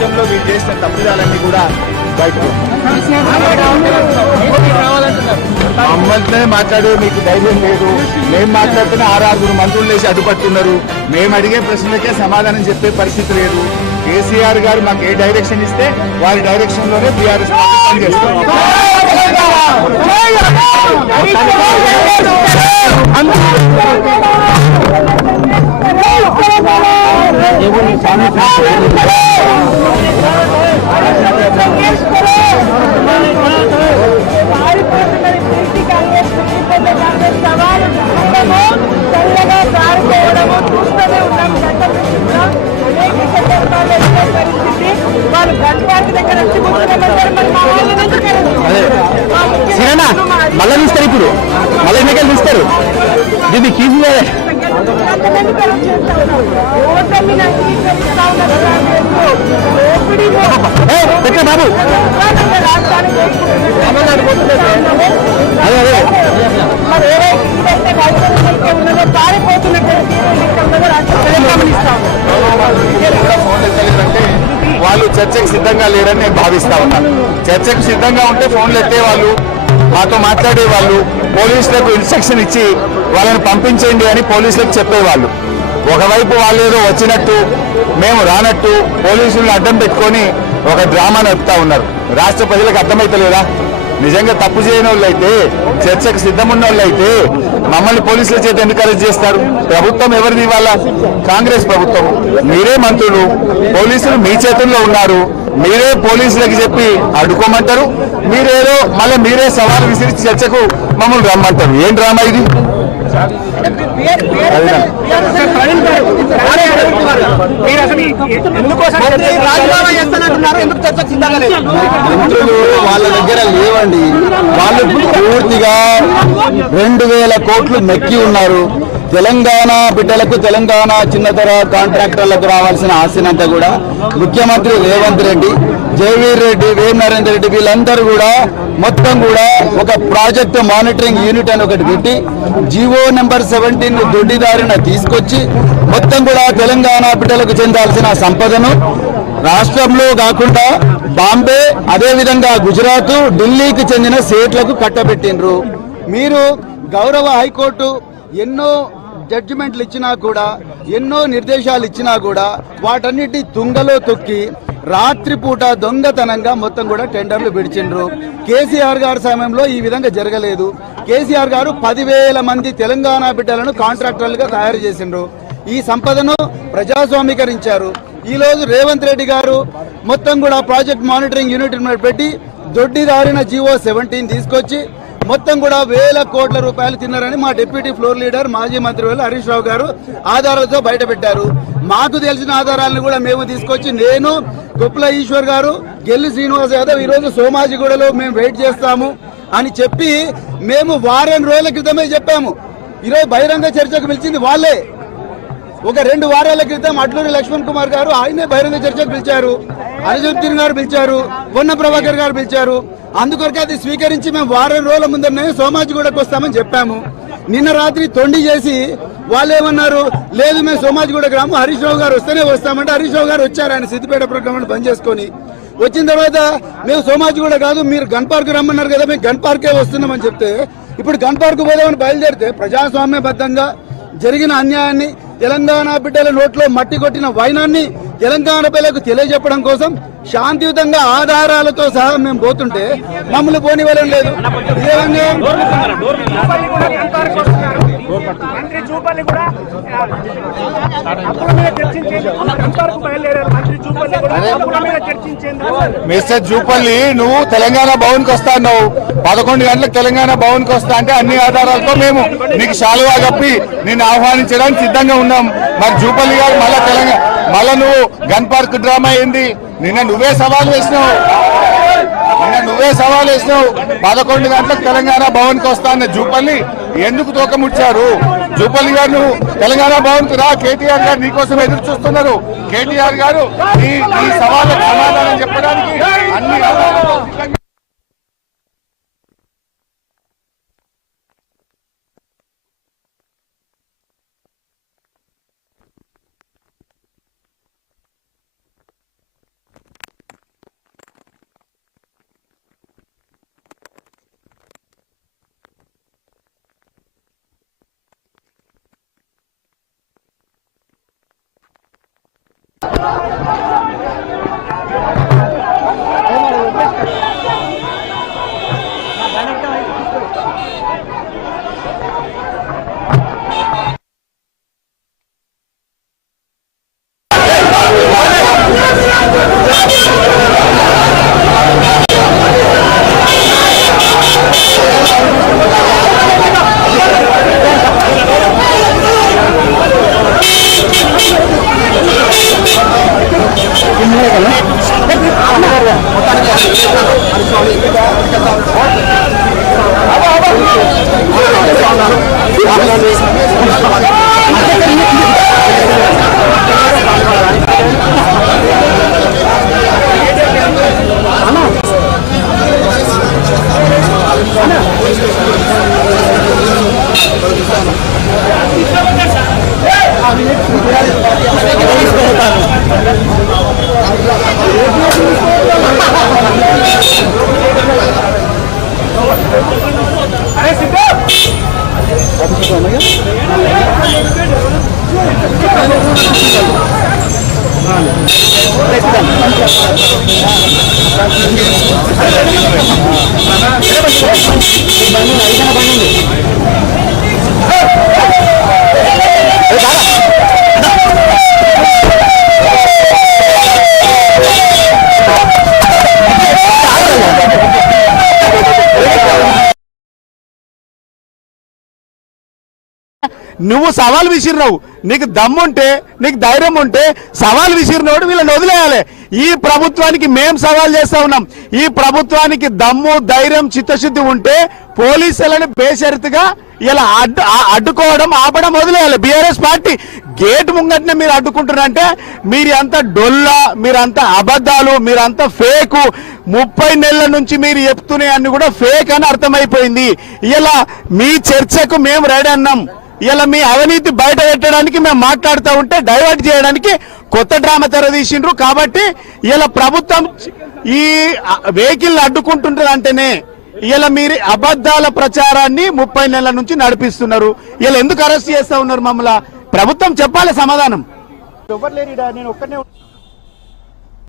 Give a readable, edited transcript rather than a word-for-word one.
విషయంలో వీళ్ళు చేసిన తప్పిదాలన్నీ కూడా బయటకు మమ్మల్ని మాట్లాడే మీకు ధైర్యం లేదు. మేము మాట్లాడుతున్న 6 మంత్రులు లేచి అడ్డుపడుతున్నారు. మేము అడిగే ప్రశ్నలకే సమాధానం చెప్పే పరిస్థితి లేదు. కేసీఆర్ గారు మాకు ఏ డైరెక్షన్ ఇస్తే వారి డైరెక్షన్ లోనే బీఆర్ఎస్ చేస్తాం. మళ్ళీ తీస్తారు, ఇప్పుడు మళ్ళీ ఎన్నికలు తీస్తారు. దీన్ని కీజీ బాబు వాళ్ళు చర్చకు సిద్ధంగా లేరని నేను భావిస్తా ఉన్నాను. చర్చకు సిద్ధంగా ఉంటే ఫోన్లు ఎత్తేవాళ్ళు, మాతో మాట్లాడేవాళ్ళు, పోలీసులకు ఇన్స్ట్రక్షన్ ఇచ్చి వాళ్ళని పంపించండి అని పోలీసులకు చెప్పేవాళ్ళు. ఒకవైపు వాళ్ళు ఏదో వచ్చినట్టు మేము రానట్టు పోలీసులను అడ్డం పెట్టుకొని ఒక డ్రామా నడుపుతా ఉన్నారు. రాష్ట్ర ప్రజలకు అర్థమైతలేదా? నిజంగా తప్పు చేయని వాళ్ళు అయితే, చర్చకు సిద్ధమున్న వాళ్ళు అయితే మమ్మల్ని పోలీసుల చేత ఎందుకు అరెస్ట్ చేస్తారు? ప్రభుత్వం ఎవరిది? ఇవాళ కాంగ్రెస్ ప్రభుత్వం. మీరే మంత్రులు, పోలీసులు మీ చేతుల్లో ఉన్నారు. మీరే పోలీసులకు చెప్పి అడ్డుకోమంటారు. మీరేదో మళ్ళీ మీరే సవాలు విసిరి చర్చకు మమ్మల్ని రమ్మంటారు. ఏం డ్రామా ఇది? మంత్రులు వాళ్ళ దగ్గర లేవండి. వాళ్ళు పూర్తిగా 2000 కోట్లు మెక్కి ఉన్నారు. తెలంగాణ బిడ్డలకు, తెలంగాణ చిన్నతర కాంట్రాక్టర్లకు రావాల్సిన ఆస్తినంతా కూడా ముఖ్యమంత్రి రేవంత్ రెడ్డి, జయవీర్ రెడ్డి, వేం నరేందర్ రెడ్డి వీళ్ళందరూ కూడా మొత్తం కూడా ఒక ప్రాజెక్ట్ మానిటరింగ్ యూనిట్ అని ఒకటి పెట్టి జీవో నెంబర్ 17 దొడ్డిదారిన తీసుకొచ్చి మొత్తం కూడా తెలంగాణ బిడ్డలకు చెందాల్సిన సంపదను రాష్ట్రంలో కాకుండా బాంబే, అదేవిధంగా గుజరాత్, ఢిల్లీకి చెందిన స్టేట్లకు కట్టబెట్టిండ్రు. మీరు గౌరవ హైకోర్టు ఎన్నో జడ్జిమెంట్లు ఇచ్చినా కూడా, ఎన్నో నిర్దేశాలు ఇచ్చినా కూడా వాటన్నిటి తుంగలో తొక్కి రాత్రిపూట దొంగతనంగా మొత్తం కూడా టెండర్లు విడిచిండ్రు. కేసీఆర్ గారి సమయంలో ఈ విధంగా జరగలేదు. కేసీఆర్ గారు 10,000 మంది తెలంగాణ బిడ్డలను కాంట్రాక్టర్లుగా తయారు చేసిండ్రు. ఈ సంపదను ప్రజాస్వామీకరించారు. ఈ రోజు రేవంత్ రెడ్డి గారు మొత్తం కూడా ప్రాజెక్ట్ మానిటరింగ్ యూనిట్ పెట్టి దొడ్డిదారిన జీవో 17 తీసుకొచ్చి మొత్తం కూడా 1000 కోట్ల రూపాయలు తిన్నారని మా డిప్యూటీ ఫ్లోర్ లీడర్, మాజీ మంత్రి హరీష్ రావు గారు ఆధారాలతో బయట పెట్టారు. మాకు తెలిసిన ఆధారాలను కూడా మేము తీసుకొచ్చి, నేను, కొప్పుల ఈశ్వర్ గారు, గెల్లి శ్రీనివాస్ యాదవ్ ఈరోజు సోమాజిగూడలో మేము వెయిట్ చేస్తాము అని చెప్పి మేము వారం రోజుల క్రితమే చెప్పాము. ఈరోజు బహిరంగ చర్చకు పిలిచింది వాళ్ళే. ఒక 2 వారాల క్రితం అడ్లూరి లక్ష్మణ్ కుమార్ గారు ఆయనే బహిరంగ చర్చకు పిలిచారు. అనిరుద్దీన్ గారు పిలిచారు, పొన్న ప్రభాకర్ గారు పిలిచారు. అందుకొరకే అది స్వీకరించి మేము వారం రోజుల ముందరనే సోమాజిగూడకు వస్తామని చెప్పాము. నిన్న రాత్రి తొండి చేసి వాళ్ళు ఏమన్నారు, లేదు మేము సోమాజిగూడకు రాము, హరీష్ రావు గారు వస్తేనే వస్తామంటే హరీష్ రావు గారు వచ్చారు. ఆయన సిద్దిపేట ప్రోగ్రామ్ బంద్ చేసుకొని వచ్చిన తర్వాత మేము సోమాజిగూడ కాదు, మీరు గన్ పార్క్ రమ్మన్నారు కదా, మేము గన్ పార్కే వస్తున్నామని చెప్తే ఇప్పుడు గన్ పార్క్ పోదామని బయలుదేరితే ప్రజాస్వామ్యబద్ధంగా జరిగిన అన్యాయాన్ని, తెలంగాణ బిడ్డల నోట్లో మట్టి కొట్టిన వైనాన్ని తెలంగాణ పిల్లలకు తెలియజెప్పడం కోసం శాంతియుతంగా ఆధారాలతో సహా మేము పోతుంటే మమ్మల్ని పోనివ్వడం లేదు. మిస్టర్ జూపల్లి, నువ్వు తెలంగాణ భవన్ కి వస్తా అన్నావు. 11 గంటలకు తెలంగాణ భవన్ కి వస్తా అంటే అన్ని ఆధారాలతో మేము నీకు శాలువా కప్పి నిన్ను ఆహ్వానించడానికి సిద్ధంగా ఉన్నాం. మరి జూపల్లి గారు మళ్ళా నువ్వు గన్ పార్క్ డ్రామా ఏంది? నిన్న నువ్వే సవాల్ వేసినావు. 11 గంటలకు తెలంగాణ భవన్ కి వస్తా అన్న జూపల్లి ఎందుకు తోకముచ్చారు? జూపల్లి గారు నువ్వు తెలంగాణ భవన్ కు రా, కేటీఆర్ గారు నీకోసం ఎదురు చూస్తున్నారు. కేటీఆర్ గారు ఈ సవాళ్ళకు సమాధానం చెప్పడానికి అన్ని నువ్వు సవాల్ విసిరినావు, నీకు దమ్ముంటే నీకు ధైర్యం ఉంటే సవాల్ విసిరినోడు వీళ్ళని వదిలేయాలి. ఈ ప్రభుత్వానికి మేం సవాల్ చేస్తా ఉన్నాం. ఈ ప్రభుత్వానికి దమ్ము ధైర్యం చిత్తశుద్ధి ఉంటే పోలీసులని బేషరతుగా ఇలా అడ్డుకోవడం ఆపడం వదిలేయాలి. బీఆర్ఎస్ పార్టీ గేట్ ముంగట్నే మీరు అడ్డుకుంటున్నారంటే మీరు అంత డొల్లా, మీరంతా అబద్ధాలు, మీరంతా ఫేకు. 30 నెలల నుంచి మీరు చెప్తున్నాయి అన్ని కూడా ఫేక్ అని అర్థమైపోయింది. ఇలా మీ చర్చకు మేము రెడీ అన్నాం. ఇలా మీ అవినీతి బయట పెట్టడానికి మేము మాట్లాడుతూ ఉంటే డైవర్ట్ చేయడానికి కొత్త డ్రామా తెరదీసిండ్రు. కాబట్టి ఇలా ప్రభుత్వం ఈ వెహికల్ అడ్డుకుంటుంటది అంటేనే ఇలా మీరు అబద్ధాల ప్రచారాన్ని 30 నెలల నుంచి నడిపిస్తున్నారు. ఇలా ఎందుకు అరెస్ట్ చేస్తా ఉన్నారు మమ్మల్ని? ప్రభుత్వం చెప్పాలి సమాధానం. ఎవరు లేరు, నేను ఒక్కనే